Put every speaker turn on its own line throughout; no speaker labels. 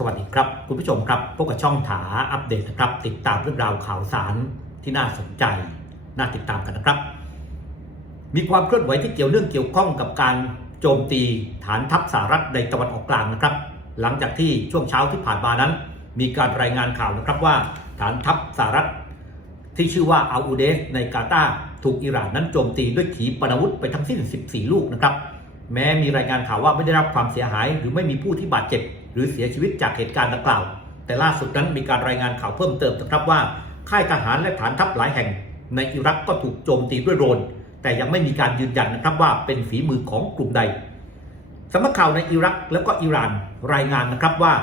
สวัสดีครับ คุณผู้ชมครับพบกับช่องถาอัปเดตนะครับ ติดตามเรื่องราวข่าวสารที่น่าสนใจ น่าติดตามกันนะครับ มีความเคลื่อนไหวที่เกี่ยวเนื่องเกี่ยวข้องกับการโจมตีฐานทัพสหรัฐในตะวันออกกลางนะครับ หลังจากที่ช่วงเช้าที่ผ่านมานั้น มีการรายงานข่าวนะครับว่า ฐานทัพสหรัฐ ที่ชื่อว่าอาอูเดสในกาตาร์ถูกอิหร่านนั้นโจมตีด้วยขีปนาวุธไปทั้งสิ้น 14 ลูกนะครับ แม้มีรายงานข่าวว่าไม่ได้รับความเสียหาย หรือไม่มีผู้ที่บาดเจ็บ หรือเสียชีวิตจากเหตุการณ์ดังกล่าว แต่ล่าสุดนั้นมีการรายงานข่าวเพิ่มเติมนะครับว่า ค่ายทหารและฐานทัพหลายแห่ง ในอิรักก็ถูกโจมตีด้วยโดรนแต่ยังไม่มีการยืนยันนะครับว่าเป็นฝีมือของกลุ่มใดสำนักข่าวในอิรักแล้วก็อิหร่านรายงานนะครับว่า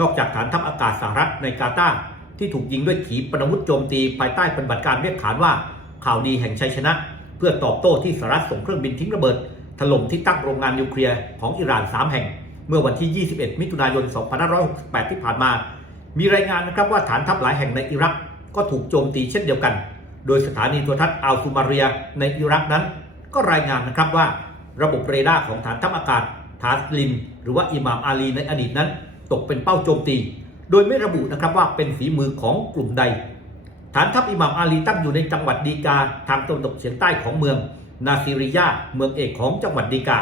นอกจากฐานทัพอากาศสหรัฐในกาตาร์ที่ถูกยิงด้วยขีปนาวุธโจมตีภายใต้ปฏิบัติการเรียกขานว่าข่าวดีแห่งชัยชนะ เพื่อตอบโต้ที่สหรัฐส่งเครื่องบินทิ้งระเบิดถล่มที่ตั้งโรงงานนิวเคลียร์ของอิหร่าน 3 แห่ง เมื่อวันที่ 21 มิถุนายน 2568 ที่ผ่านมา มีรายงานนะครับว่าฐานทัพหลายแห่งในอิรักก็ถูกโจมตีเช่นเดียวกัน โดยสถานีโทรทัศน์อัลซูมาเรียในอิรักนั้น ก็รายงานนะครับว่า ระบบเรดาร์ของฐานทัพอากาศทาสลินหรือว่าอิหม่ามอาลีในอดีตนั้น ตกเป็นเป้าโจมตี โดยไม่ระบุนะครับว่าเป็นฝีมือของกลุ่มใด ฐานทัพอิหม่ามอาลีตั้งอยู่ในจังหวัดดีกา ทางตะวันตกเฉียงใต้ของเมือง นาซิริยาเมืองเอกของจังหวัดดีกา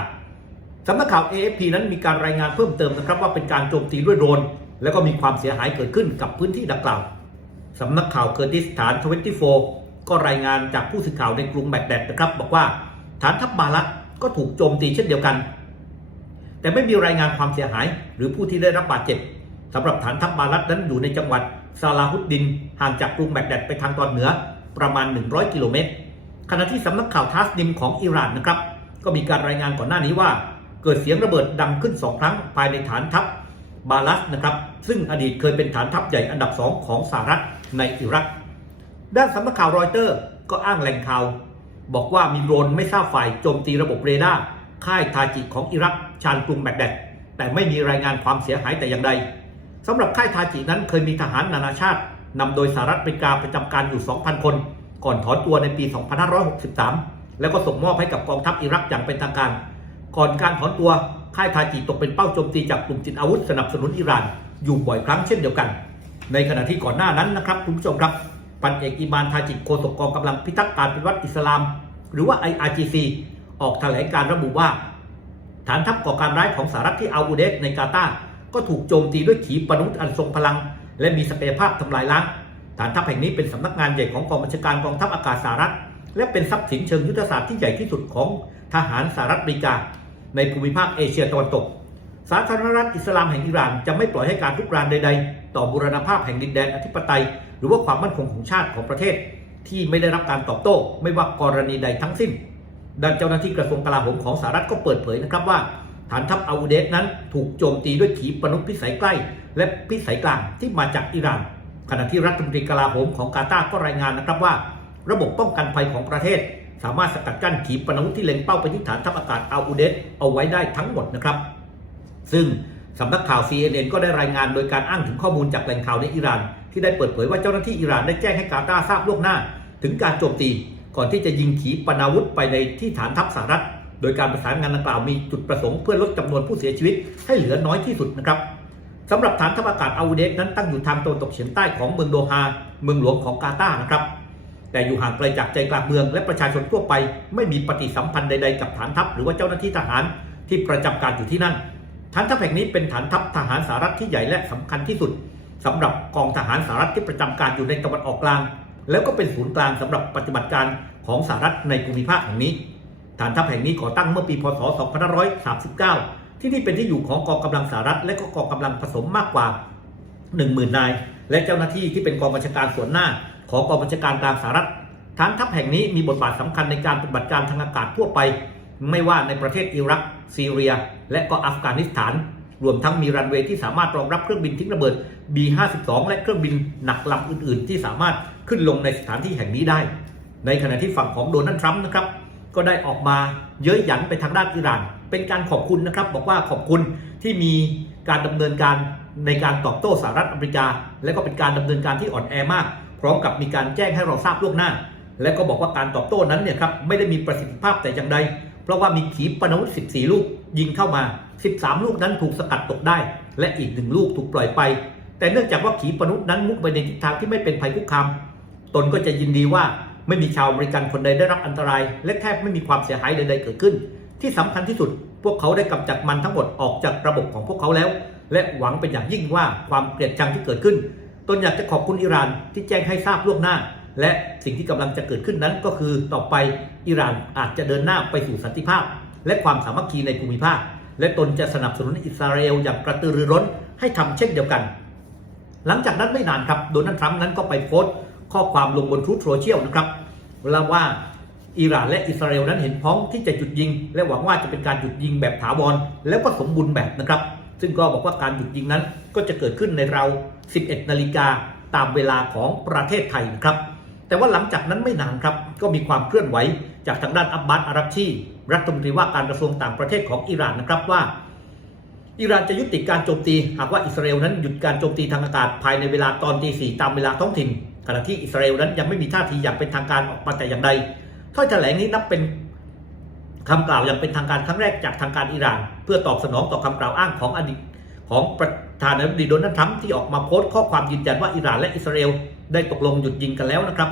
สำนักข่าว AFP นั้นมีการรายงานเพิ่มเติมนะครับว่าเป็นการโจมตีด้วยโดรน และก็มีความเสียหายเกิดขึ้นกับพื้นที่ดังกล่าวสำนักข่าวเคอร์ติสฐาน 24 ก็รายงานจากผู้สื่อข่าวในกรุงแบกแดดนะครับ บอกว่าฐานทัพบาลักก็ถูกโจมตีเช่นเดียวกัน แต่ไม่มีรายงานความเสียหาย หรือผู้ที่ได้รับบาดเจ็บสำหรับฐานทัพบาลัดนั้นอยู่ในจังหวัดซาลาฮุดดิน ห่างจากกรุงแบกแดดไปทางตอนเหนือประมาณ 100 กิโลเมตรขณะที่สำนักข่าวทัสนิมของอิหร่านนะครับ ก็มีการรายงานก่อนหน้านี้ว่า เกิดเสียงระเบิดดังขึ้น 2 ครั้งภายในฐานทัพบาลัสนะครับ ซึ่งอดีตเคยเป็นฐานทัพใหญ่อันดับ 2 ของสหรัฐในอิรัก ด้านสำนักข่าวรอยเตอร์ก็อ้างแหล่งข่าว บอกว่ามีโดรนไม่ทราบฝ่ายโจมตีระบบเรดาร์ค่ายทาจิของอิรัก ชานกรุงแบกแดดแต่ไม่มีรายงานความเสียหายแต่อย่างใดสำหรับค่ายทาจินั้นเคยมีทหารนานาชาตินำโดยสหรัฐอเมริกาประจำการอยู่ 2,000 คน ก่อนถอนตัวในปี 2563 แล้วก็ส่งมอบให้กับกองทัพอิรักอย่างเป็นทางการ ก่อนการถอนตัวค่ายทาจิตกเป็นเป้าโจมตีจากกลุ่มติดอาวุธสนับสนุนอิหร่านอยู่บ่อยครั้งเช่นเดียวกัน ในขณะที่ก่อนหน้านั้นนะครับคุณผู้ชมครับพันเอกอิมานทาจิกโฆษกกองกำลังพิทักษ์การปฏิวัติอิสลาม หรือว่า IRGC ออกแถลงการระบุว่า ฐานทัพก่อการร้ายของสหรัฐที่อัลอูเดสในกาตาร์ก็ถูกโจมตีด้วยขีปนาวุธอันทรงพลัง และมีศักยภาพทำลายล้าง ฐานทัพแห่งนี้เป็นสำนักงานใหญ่ของกองบัญชาการกองทัพอากาศสหรัฐ และเป็นทรัพย์สินเชิงยุทธศาสตร์ที่ใหญ่ที่สุดของ ทหารสหรัฐอเมริกา ในภูมิภาคเอเชียตะวันตก สาธารณรัฐอิสลามแห่งอิหร่านจะไม่ปล่อยให้การทุกรานใด ๆ ต่อบูรณภาพแห่งดินแดนอธิปไตย หรือว่าความมั่นคงของชาติของประเทศ ที่ไม่ได้รับการตอบโต้ ไม่ว่ากรณีใดทั้งสิ้นด้านเจ้าหน้าที่กระทรวงกลาโหมของสหรัฐก็เปิดเผยนะครับว่า ฐานทัพอาวูเดสนั้นถูกโจมตีด้วยขีปนาวุธพิสัยใกล้ และพิสัยกลางที่มาจากอิหร่าน ขณะที่รัฐมนตรีกลาโหมของกาตาร์ก็รายงานนะครับว่า ระบบป้องกันภัยของประเทศ สามารถสกัดกั้นขีปนาวุธที่เล็งเป้าไปที่ฐานทัพอากาศอาวูเดสเอาไว้ได้ทั้งหมดนะครับ ซึ่งสำนักข่าว CNN ก็ได้รายงานโดยการอ้างถึงข้อมูลจากแหล่งข่าวในอิหร่าน ที่ได้เปิดเผยว่าเจ้าหน้าที่อิหร่านได้แจ้งให้กาตาร์ทราบล่วงหน้า ถึงการโจมตี ก่อนที่จะยิงขีปนาวุธไปในที่ฐานทัพสหรัฐ โดยการประสานงานดังกล่าวมีจุดประสงค์เพื่อลดจำนวนผู้เสียชีวิตให้เหลือน้อยที่สุดนะครับสำหรับฐานทัพอากาศอาวูเดสนั้นตั้งอยู่ทางตะวันตกเฉียงใต้ของเมืองโดฮา เมืองหลวงของกาตาร์นะครับ แต่อยู่ห่างไกลจากใจกลางเมือง และประชาชนทั่วไป ไม่มีปฏิสัมพันธ์ใดๆกับฐานทัพหรือว่าเจ้าหน้าที่ทหารที่ประจำการอยู่ที่นั่น ฐานทัพแห่งนี้เป็นฐานทัพทหารสหรัฐที่ใหญ่และสำคัญที่สุดสำหรับกองทหารสหรัฐที่ประจำการอยู่ในตะวันออกกลาง แล้วก็เป็นศูนย์กลางสำหรับปฏิบัติการของสหรัฐในภูมิภาคแห่งนี้ ฐานทัพแห่งนี้ก่อตั้งเมื่อปีพศ 2539 ที่นี่เป็นที่อยู่ของกองกำลังสหรัฐ และก็กองกำลังผสมมากกว่า 10,000 นาย และเจ้าหน้าที่ที่เป็นกองบัญชาการส่วนหน้า ของกองบัญชาการกลางสหรัฐฐานทัพแห่งนี้มีบทบาทสำคัญในการปฏิบัติการทางอากาศทั่วไป ไม่ว่าในประเทศอิรัก ซีเรีย และก็อัฟกานิสถาน รวมทั้งมีรันเวย์ที่สามารถรองรับเครื่องบินทิ้งระเบิด B-52 และเครื่องบินหนักลำอื่น ๆ ที่สามารถขึ้นลงในสถานที่แห่งนี้ได้ ในขณะที่ฝั่งของโดนัลด์ทรัมป์นะครับ ก็ได้ออกมาเย้ยหยันไปทางด้านอิหร่าน เป็นการขอบคุณนะครับ บอกว่าขอบคุณที่มีการดำเนินการในการตอบโต้สหรัฐอเมริกา และก็เป็นการดำเนินการที่อ่อนแอมาก พร้อมกับมีการแจ้งให้เราทราบล่วงหน้า และก็บอกว่าการตอบโต้นั้นเนี่ยครับไม่ได้มีประสิทธิภาพแต่อย่างใด เพราะว่ามีขีปนาวุธ 14 ลูกยิงเข้ามา 13 ลูกนั้นถูกสกัดตกได้ และอีกหนึ่งลูกถูกปล่อยไป แต่เนื่องจากว่าขีปนาวุธนั้นมุ่งไปในทิศทางที่ไม่เป็นภัยคุกคามตนก็จะยินดีว่าไม่มีชาวอเมริกันคนใดได้รับอันตราย และแทบไม่มีความเสียหายใดๆเกิดขึ้น ที่สำคัญที่สุด พวกเขาได้กำจัดมันทั้งหมดออกจากระบบของพวกเขาแล้ว และหวังเป็นอย่างยิ่งว่าความเกลียดชังที่เกิดขึ้น ตนอยากจะขอบคุณอิหร่านที่แจ้งให้ทราบล่วงหน้า และสิ่งที่กำลังจะเกิดขึ้นนั้นก็คือต่อไปอิหร่านอาจจะเดินหน้าไปสู่สันติภาพ และความสามัคคีในภูมิภาค และตนจะสนับสนุนอิสราเอลอย่างกระตือรือร้นให้ทำเช่นเดียวกัน หลังจากนั้นไม่นานครับโดนัลด์ทรัมป์นั้นก็ไปโพสต์ ข้อความลงบนทูตโซเชียลนะครับแล้วว่าอิหร่านและอิสราเอลนั้นเห็นพ้องที่จะหยุดยิง และหวังว่าจะเป็นการหยุดยิงแบบถาวรแล้วก็สมบูรณ์แบบนะครับ ซึ่งก็บอกว่าการหยุดยิงนั้นก็จะเกิดขึ้นในเรา11 นาฬิกาตามเวลาของประเทศไทยนะครับ แต่ว่าหลังจากนั้นไม่นานครับ ก็มีความเคลื่อนไหวจากทางด้านอับบาสอารักชีรัฐมนตรีว่าการกระทรวงต่างประเทศของอิหร่านนะครับว่า อิหร่านจะยุติการโจมตี หากว่าอิสราเอลนั้นหยุดการโจมตีทางอากาศภายในเวลาตอนตีสี่ตามเวลาท้องถิ่นขณะที่อิสราเอลนั้นยังไม่มีท่าทีอย่างเป็นทางการออกมาแต่อย่างใดถ้อยแถลงนี้นับเป็น คำกล่าวอย่างเป็นทางการครั้งแรกจากทางการอิหร่าน เพื่อตอบสนองต่อคำกล่าวอ้างของอดีตของประธานาธิบดีโดนัลด์ทรัมป์ที่ออกมาโพสต์ข้อความยืนยันว่าอิหร่านและอิสราเอลได้ตกลงหยุดยิงกันแล้วนะครับ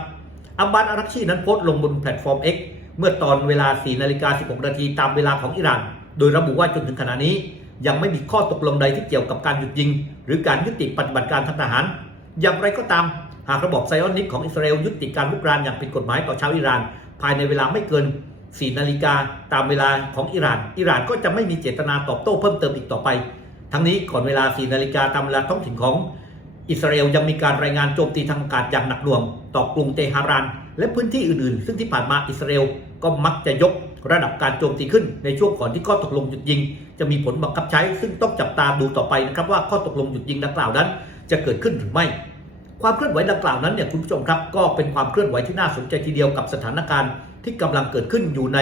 อับบาสอารักชีนั้นโพสต์ลงบนแพลตฟอร์ม X เมื่อตอนเวลา 4 นาฬิกา 16 นาทีตามเวลาของอิหร่าน โดยระบุว่าจนถึงขณะนี้ ยังไม่มีข้อตกลงใดที่เกี่ยวกับการหยุดยิง หรือการยุติปฏิบัติการทางทหาร อย่างไรก็ตาม หากระบบไซออนิสของอิสราเอลยุติการลุกรานอย่างผิดกฎหมายต่อชาวอิหร่าน ภายในเวลาไม่เกิน 4 นาฬิกาตามเวลาของอิหร่าน อิหร่านก็จะไม่มีเจตนาตอบโต้เพิ่มเติมอีกต่อไป ทั้งนี้ก่อนเวลา 4 นาฬิกาตามเวลาท้องถิ่นของอิสราเอลยังมีการรายงานโจมตีทางอากาศอย่างหนักหน่วง ต่อกรุงเตหะราน และพื้นที่อื่นๆ ซึ่งที่ผ่านมาอิสราเอลก็มักจะยกระดับการโจมตีขึ้นในช่วงก่อนที่ข้อตกลงหยุดยิง จะมีผลบังคับใช้ ซึ่งต้องจับตาดูต่อไปนะครับว่าข้อตกลงหยุดยิงดังกล่าวนั้น จะเกิดขึ้นหรือไม่ ความเคลื่อนไหวดังกล่าวนั้นเนี่ยคุณผู้ชมครับก็เป็นความเคลื่อนไหวที่น่าสนใจทีเดียวกับสถานการณ์ ที่กำลังเกิดขึ้นอยู่ใน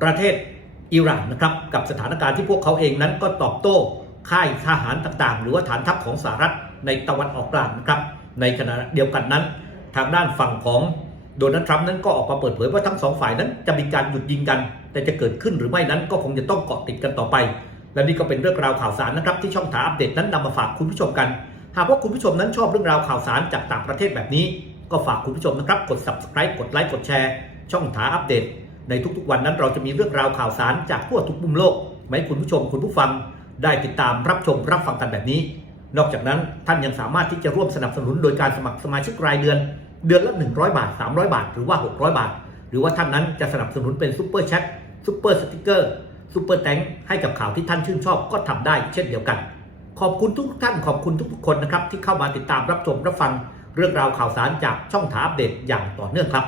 ประเทศอิหร่านนะครับกับสถานการณ์ที่พวกเขาเองนั้นก็ตอบโต้ค่ายทหารต่างๆ หรือว่าฐานทัพของสหรัฐในตะวันออกกลางนะครับในขณะเดียวกันนั้น ทางด้านฝั่งของโดนัลด์ทรัมป์นั้นก็ออกมาเปิดเผยว่าทั้งสองฝ่ายนั้นจะมีการหยุดยิงกัน แต่จะเกิดขึ้นหรือไม่นั้นก็คงจะต้องเกาะติดกันต่อไป และนี่ก็เป็นเรื่องราวข่าวสารนะครับที่ช่องถาอัปเดตนั้นนำมาฝากคุณผู้ชมกัน หากว่าคุณผู้ชมนั้นชอบเรื่องราวข่าวสารจากต่างประเทศแบบนี้ ก็ฝากคุณผู้ชมนะครับ กด subscribe กดไลค์กดแชร์ ช่องถาอัปเดต ในทุกๆวันนั้นเราจะมีเรื่องราวข่าวสารจากทั่วทุกมุมโลกมาให้คุณผู้ชมคุณผู้ฟัง ได้ติดตามรับชมรับฟังกันแบบนี้ นอกจากนั้นท่านยังสามารถที่จะร่วมสนับสนุนโดยการสมัครสมาชิกรายเดือน เดือนละ 100 บาท 300 บาท หรือว่า 600 บาท หรือว่าท่านนั้นจะสนับสนุนเป็นซุปเปอร์แชทซุปเปอร์สติกเกอร์ซุปเปอร์แตงให้กับข่าวที่ท่านชื่นชอบก็ทำได้เช่นเดียวกัน ขอบคุณทุกท่านขอบคุณทุกๆคนนะครับที่เข้ามาติดตามรับชมรับฟัง เรื่องราวข่าวสารจากช่องถาอัปเดตอย่างต่อเนื่องครับ